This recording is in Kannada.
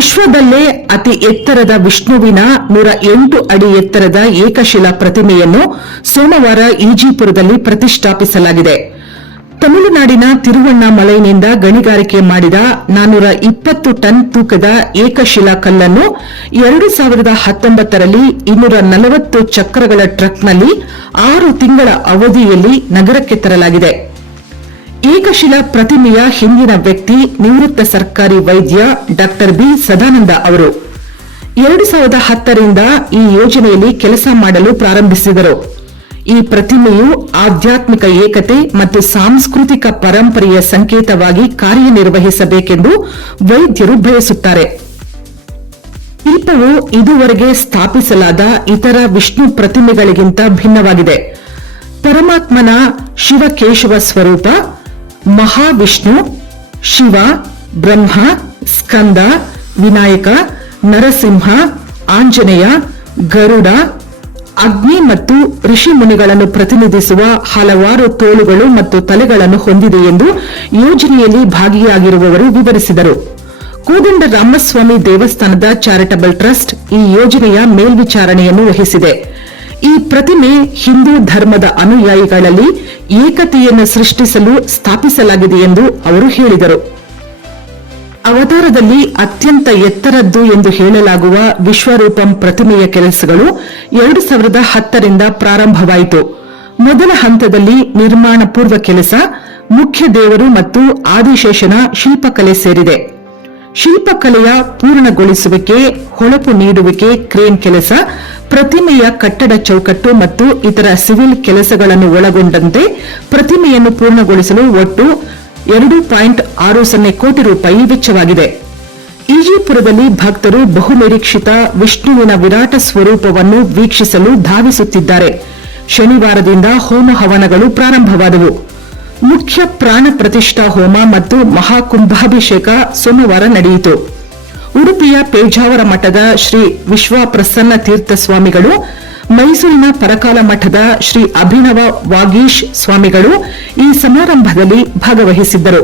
ವಿಶ್ವದಲ್ಲೇ ಅತಿ ಎತ್ತರದ ವಿಷ್ಣುವಿನ 108 ಅಡಿ ಎತ್ತರದ ಏಕಶಿಲಾ ಪ್ರತಿಮೆಯನ್ನು ಸೋಮವಾರ ಈಜಿಪುರದಲ್ಲಿ ಪ್ರತಿಷ್ಠಾಪಿಸಲಾಗಿದೆ. ತಮಿಳುನಾಡಿನ ತಿರುವಣ್ಣಾಮಲೈನಿಂದ ಗಣಿಗಾರಿಕೆ ಮಾಡಿದ 420 ಟನ್ ತೂಕದ ಏಕಶಿಲಾ ಕಲ್ಲನ್ನು 2019ರಲ್ಲಿ 240 ಚಕ್ರಗಳ ಟ್ರಕ್ನಲ್ಲಿ 6 ತಿಂಗಳ ಅವಧಿಯಲ್ಲಿ ನಗರಕ್ಕೆ ತರಲಾಗಿದೆ. ಏಕಶಿಲಾ ಪ್ರತಿಮೆಯ ಹಿಂದಿನ ವ್ಯಕ್ತಿ ನಿವೃತ್ತ ಸರ್ಕಾರಿ ವೈದ್ಯ ಡಾ ಬಿ ಸದಾನಂದ ಅವರು 2010ರಿಂದ ಈ ಯೋಜನೆಯಲ್ಲಿ ಕೆಲಸ ಮಾಡಲು ಪ್ರಾರಂಭಿಸಿದರು. ಈ ಪ್ರತಿಮೆಯು ಆಧ್ಯಾತ್ಮಿಕ ಏಕತೆ ಮತ್ತು ಸಾಂಸ್ಕೃತಿಕ ಪರಂಪರೆಯ ಸಂಕೇತವಾಗಿ ಕಾರ್ಯನಿರ್ವಹಿಸಬೇಕೆಂದು ವೈದ್ಯರು ಬಯಸುತ್ತಾರೆ. ಶಿಲ್ಪವು ಇದುವರೆಗೆ ಸ್ಥಾಪಿಸಲಾದ ಇತರ ವಿಷ್ಣು ಪ್ರತಿಮೆಗಳಿಗಿಂತ ಭಿನ್ನವಾಗಿದೆ. ಪರಮಾತ್ಮನ ಶಿವಕೇಶವ ಸ್ವರೂಪ, ಮಹಾವಿಷ್ಣು, ಶಿವ, ಬ್ರಹ್ಮ, ಸ್ಕಂದ, ವಿನಾಯಕ, ನರಸಿಂಹ, ಆಂಜನೇಯ, ಗರುಡ, ಅಗ್ನಿ ಮತ್ತು ಋಷಿ ಮುನಿಗಳನ್ನು ಪ್ರತಿನಿಧಿಸುವ ಹಲವಾರು ತೋಳುಗಳು ಮತ್ತು ತಲೆಗಳನ್ನು ಹೊಂದಿದೆ ಎಂದು ಯೋಜನೆಯಲ್ಲಿ ಭಾಗಿಯಾಗಿರುವವರು ವಿವರಿಸಿದರು. ಕೋದಂಡ ರಾಮಸ್ವಾಮಿ ದೇವಸ್ಥಾನದ ಚಾರಿಟಬಲ್ ಟ್ರಸ್ಟ್ ಈ ಯೋಜನೆಯ ಮೇಲ್ವಿಚಾರಣೆಯನ್ನು ವಹಿಸಿದೆ. ಈ ಪ್ರತಿಮೆ ಹಿಂದೂ ಧರ್ಮದ ಅನುಯಾಯಿಗಳಲ್ಲಿ ಏಕತೆಯನ್ನು ಸೃಷ್ಟಿಸಲು ಸ್ಥಾಪಿಸಲಾಗಿದೆ ಎಂದು ಅವರು ಹೇಳಿದರು. ಅವತಾರದಲ್ಲಿ ಅತ್ಯಂತ ಎತ್ತರದ್ದು ಎಂದು ಹೇಳಲಾಗುವ ವಿಶ್ವರೂಪಂ ಪ್ರತಿಮೆಯ ಕೆಲಸಗಳು 2010ರಿಂದ ಪ್ರಾರಂಭವಾಯಿತು. ಮೊದಲ ಹಂತದಲ್ಲಿ ನಿರ್ಮಾಣ ಪೂರ್ವ ಕೆಲಸ, ಮುಖ್ಯ ದೇವರು ಮತ್ತು ಆದಿಶೇಷನ ಶಿಲ್ಪಕಲೆ ಸೇರಿದೆ. ಶಿಲ್ಪಕಲೆಯ ಪೂರ್ಣಗೊಳಿಸುವಿಕೆ, ಹೊಳಪು ನೀಡುವಿಕೆ, ಕ್ರೇನ್ ಕೆಲಸ, ಪ್ರತಿಮೆಯ ಕಟ್ಟಡ ಚೌಕಟ್ಟು ಮತ್ತು ಇತರ ಸಿವಿಲ್ ಕೆಲಸಗಳನ್ನು ಒಳಗೊಂಡಂತೆ ಪ್ರತಿಮೆಯನ್ನು ಪೂರ್ಣಗೊಳಿಸಲು ಒಟ್ಟು 2.60 ಕೋಟಿ ರೂಪಾಯಿ ವೆಚ್ಚವಾಗಿದೆ. ಈಜಿಪುರದಲ್ಲಿ ಭಕ್ತರು ಬಹುನಿರೀಕ್ಷಿತ ವಿಷ್ಣುವಿನ ವಿರಾಟ ಸ್ವರೂಪವನ್ನು ವೀಕ್ಷಿಸಲು ಧಾವಿಸುತ್ತಿದ್ದಾರೆ. ಶನಿವಾರದಿಂದ ಹೋಮ ಹವನಗಳು ಪ್ರಾರಂಭವಾದವು. ಮುಖ್ಯ ಪ್ರಾಣ ಪ್ರತಿಷ್ಠಾ ಹೋಮ ಮತ್ತು ಮಹಾಕುಂಭಾಭಿಷೇಕ ಸೋಮವಾರ ನಡೆಯಿತು. ಉಡುಪಿಯ ಪೇಜಾವರ ಮಠದ ಶ್ರೀ ವಿಶ್ವಪ್ರಸನ್ನ ತೀರ್ಥ ಸ್ವಾಮಿಗಳು, ಮೈಸೂರಿನ ಪರಕಾಲ ಮಠದ ಶ್ರೀ ಅಭಿನವ ವಾಗೀಶ್ ಸ್ವಾಮಿಗಳು ಈ ಸಮಾರಂಭದಲ್ಲಿ ಭಾಗವಹಿಸಿದ್ದರು.